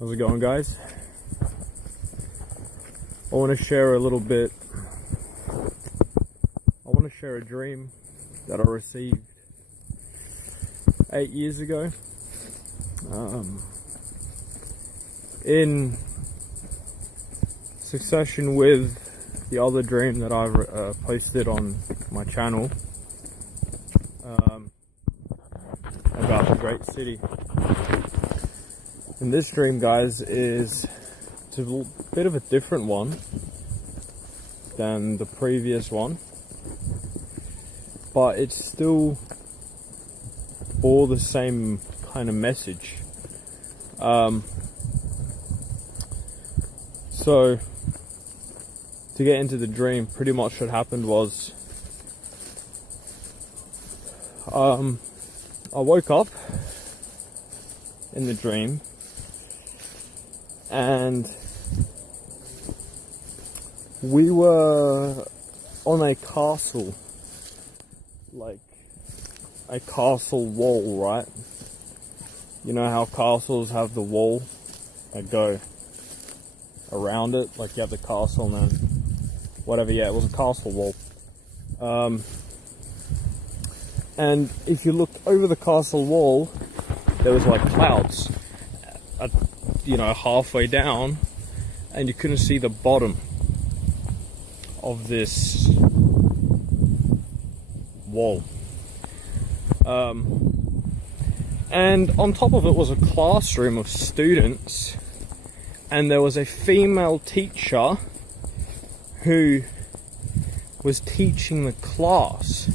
How's it going, guys? I want to share a little bit. I want to share a dream that I received 8 years ago. In succession with the other dream that I've posted on my channel about the great city. And this dream, guys, it's a bit of a different one than the previous one, but it's still all the same kind of message. So to get into the dream, pretty much what happened was I woke up in the dream and we were on a castle, like a castle wall, right? You know how castles have the wall that go around it, like you have the castle and then whatever. Yeah, it was a castle wall. And if you looked over the castle wall, there was like clouds, halfway down, and you couldn't see the bottom of this wall. And on top of it was a classroom of students, and there was a female teacher who was teaching the class.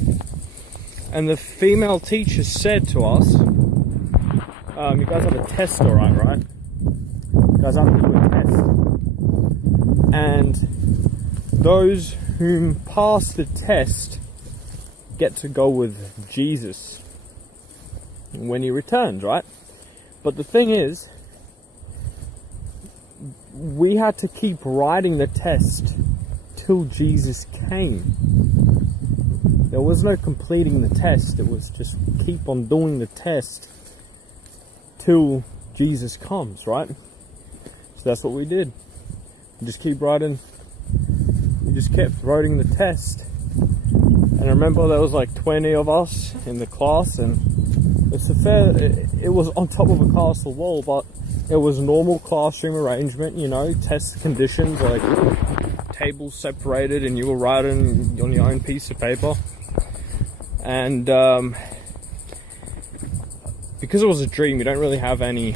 And the female teacher said to us, you guys have a test, alright, right? You guys have to do a test. And those whom pass the test get to go with Jesus when he returns, right? But the thing is, we had to keep writing the test till Jesus came. There was no completing the test. It was just keep on doing the test till Jesus comes, right? So that's what we did. We just keep writing. We just kept writing the test. And I remember there was like 20 of us in the class, and it was on top of a castle wall, but it was normal classroom arrangement, test conditions, like tables separated and you were writing on your own piece of paper. And because it was a dream, you don't really have any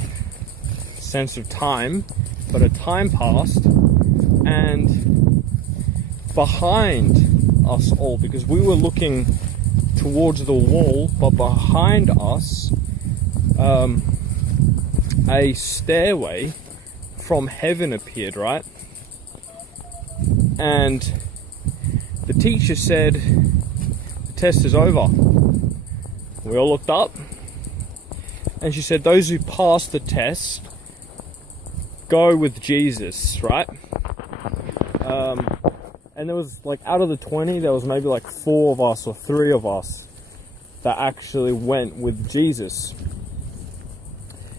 sense of time, but a time passed, and behind us all, because we were looking towards the wall, but behind us a stairway from heaven appeared, right? And the teacher said, the test is over. We all looked up, and she said, those who pass the test go with Jesus, right? And there was like, out of the 20, there was maybe like 4 of us or 3 of us that actually went with Jesus.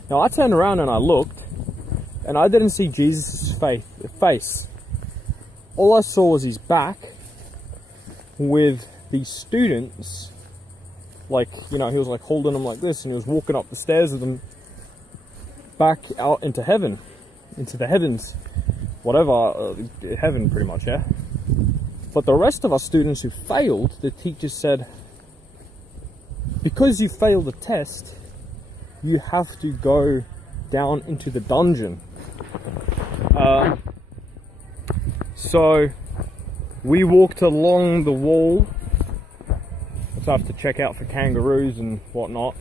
Now I turned around and I looked, and I didn't see Jesus' face. All I saw was his back with these students, like, he was like holding them like this, and he was walking up the stairs with them back out into heaven, into the heavens, whatever, heaven pretty much, yeah? But the rest of us students who failed, the teacher said, because you failed the test, you have to go down into the dungeon. So we walked along the wall. So I have to check out for kangaroos and whatnot.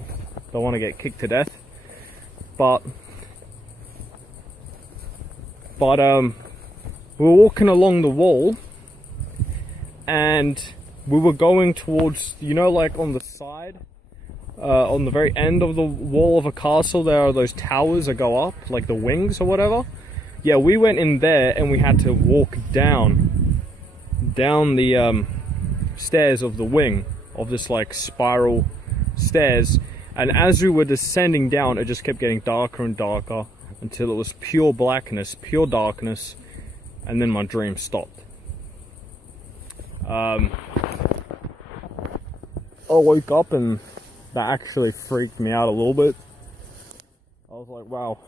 Don't want to get kicked to death. But we were walking along the wall, and we were going towards, like on the side, on the very end of the wall of a castle, there are those towers that go up, like the wings or whatever. Yeah, we went in there, and we had to walk down the stairs of the wing of this like spiral stairs. And as we were descending down, it just kept getting darker and darker until it was pure blackness, pure darkness, and then my dream stopped. I woke up and that actually freaked me out a little bit. I was like, wow.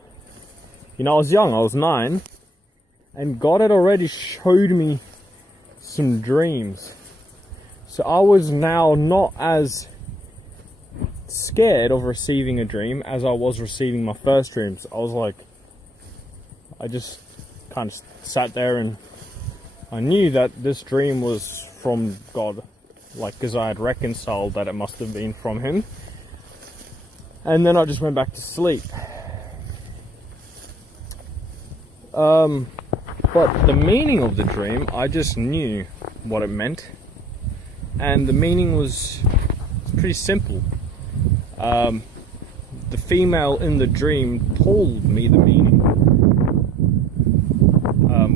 You know, I was young, I was 9, and God had already showed me some dreams. So I was now not as scared of receiving a dream as I was receiving my first dreams. I was like, I just kind of sat there and I knew that this dream was from God, like, because I had reconciled that it must have been from Him. And then I just went back to sleep. But the meaning of the dream, I just knew what it meant. And the meaning was pretty simple. The female in the dream told me the meaning.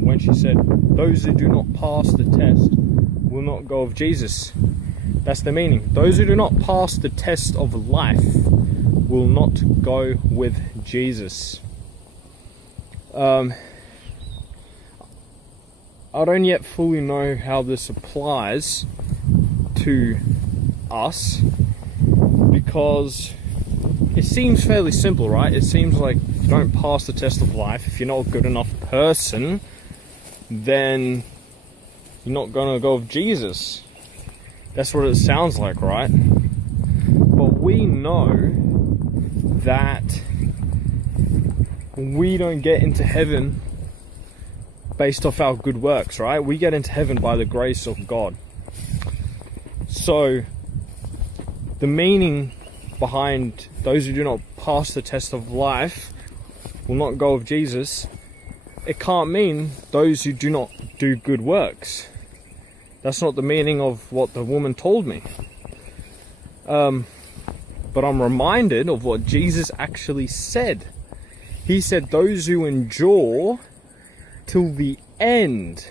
When she said, those who do not pass the test will not go with Jesus. That's the meaning. Those who do not pass the test of life will not go with Jesus. I don't yet fully know how this applies to us, because it seems fairly simple, right? It seems like if you don't pass the test of life, if you're not a good enough person, then you're not gonna go with Jesus. That's what it sounds like, right? But we know that we don't get into heaven based off our good works, right? We get into heaven by the grace of God. So the meaning behind those who do not pass the test of life will not go with Jesus, it can't mean those who do not do good works. That's not the meaning of what the woman told me. But I'm reminded of what Jesus actually said. He said those who endure till the end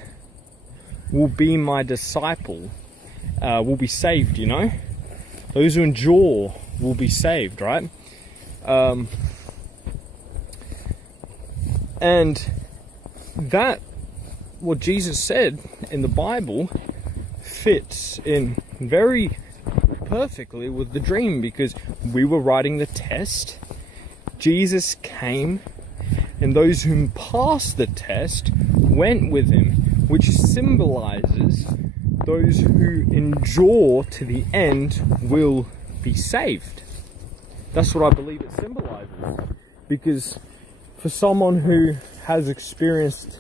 will be my disciple, will be saved, you know? Those who endure will be saved, right? And that, what Jesus said in the Bible, fits in very perfectly with the dream, because we were writing the test, Jesus came, and those whom passed the test went with Him, which symbolizes those who endure to the end will be saved. That's what I believe it symbolizes. Because for someone who has experienced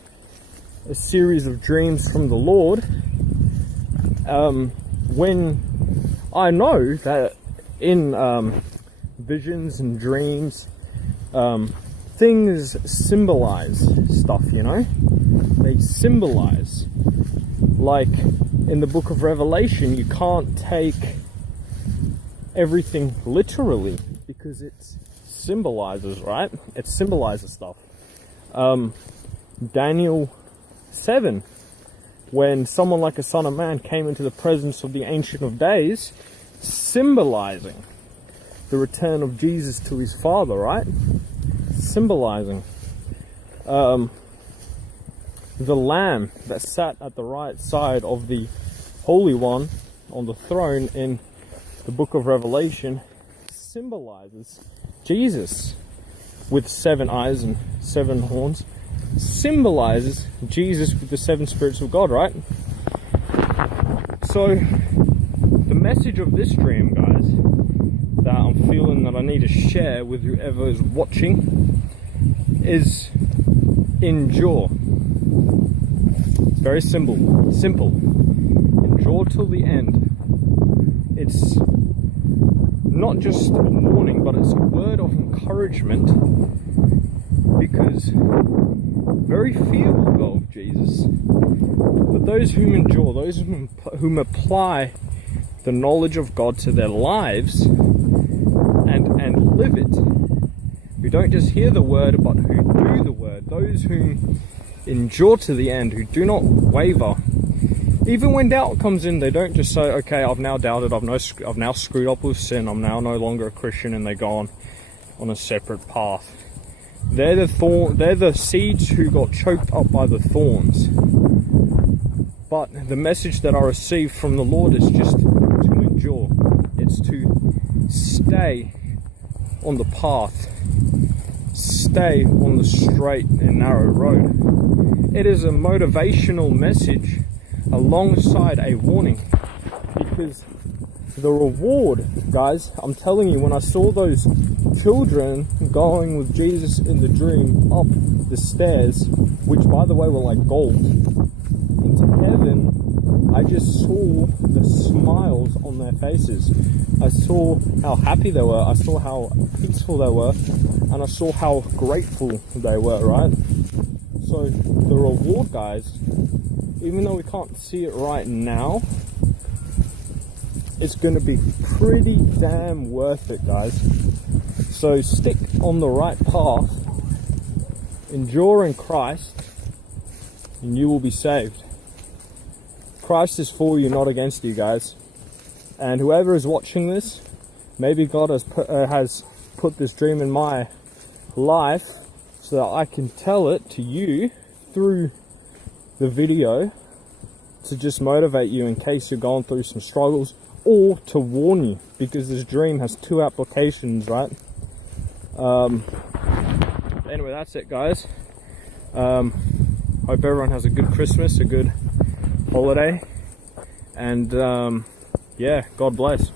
a series of dreams from the Lord, when I know that in visions and dreams, things symbolize stuff, you know? They symbolize. Like in the book of Revelation, you can't take everything literally because it symbolizes, right? It symbolizes stuff. Daniel 7, when someone like a son of man came into the presence of the Ancient of Days, symbolizing the return of Jesus to His Father, right? Symbolizing the Lamb that sat at the right side of the Holy One on the throne in the book of Revelation symbolizes Jesus with 7 eyes and 7 horns. Symbolizes Jesus with the 7 spirits of God, right? So the message of this dream, guys, that I'm feeling that I need to share with whoever is watching is endure. It's very simple. Endure till the end. It's not just a warning, but it's a word of encouragement, because very few will go with Jesus. But those whom endure, those whom apply the knowledge of God to their lives and live it, who don't just hear the word but who do the word, those whom endure to the end, who do not waver. Even when doubt comes in, they don't just say, okay, I've now doubted, I've now screwed up with sin, I'm now no longer a Christian, and they go on a separate path. They're the seeds who got choked up by the thorns. But the message that I received from the Lord is just to endure. It's to stay on the path. Stay on the straight and narrow road. It is a motivational message alongside a warning, because the reward, guys, I'm telling you, when I saw those children going with Jesus in the dream up the stairs, which by the way were like gold, into heaven, I just saw the smiles on their faces. I saw how happy they were, I saw how peaceful they were, and I saw how grateful they were, right? So the reward, guys, even though we can't see it right now, it's going to be pretty damn worth it, guys. So stick on the right path, endure in Christ, and you will be saved. Christ is for you, not against you, guys. And whoever is watching this, maybe God has put this dream in my life so that I can tell it to you through the video, to just motivate you in case you're going through some struggles, or to warn you, because this dream has two applications, right? Anyway, that's it, guys. Hope everyone has a good Christmas, a good holiday, and yeah, God bless.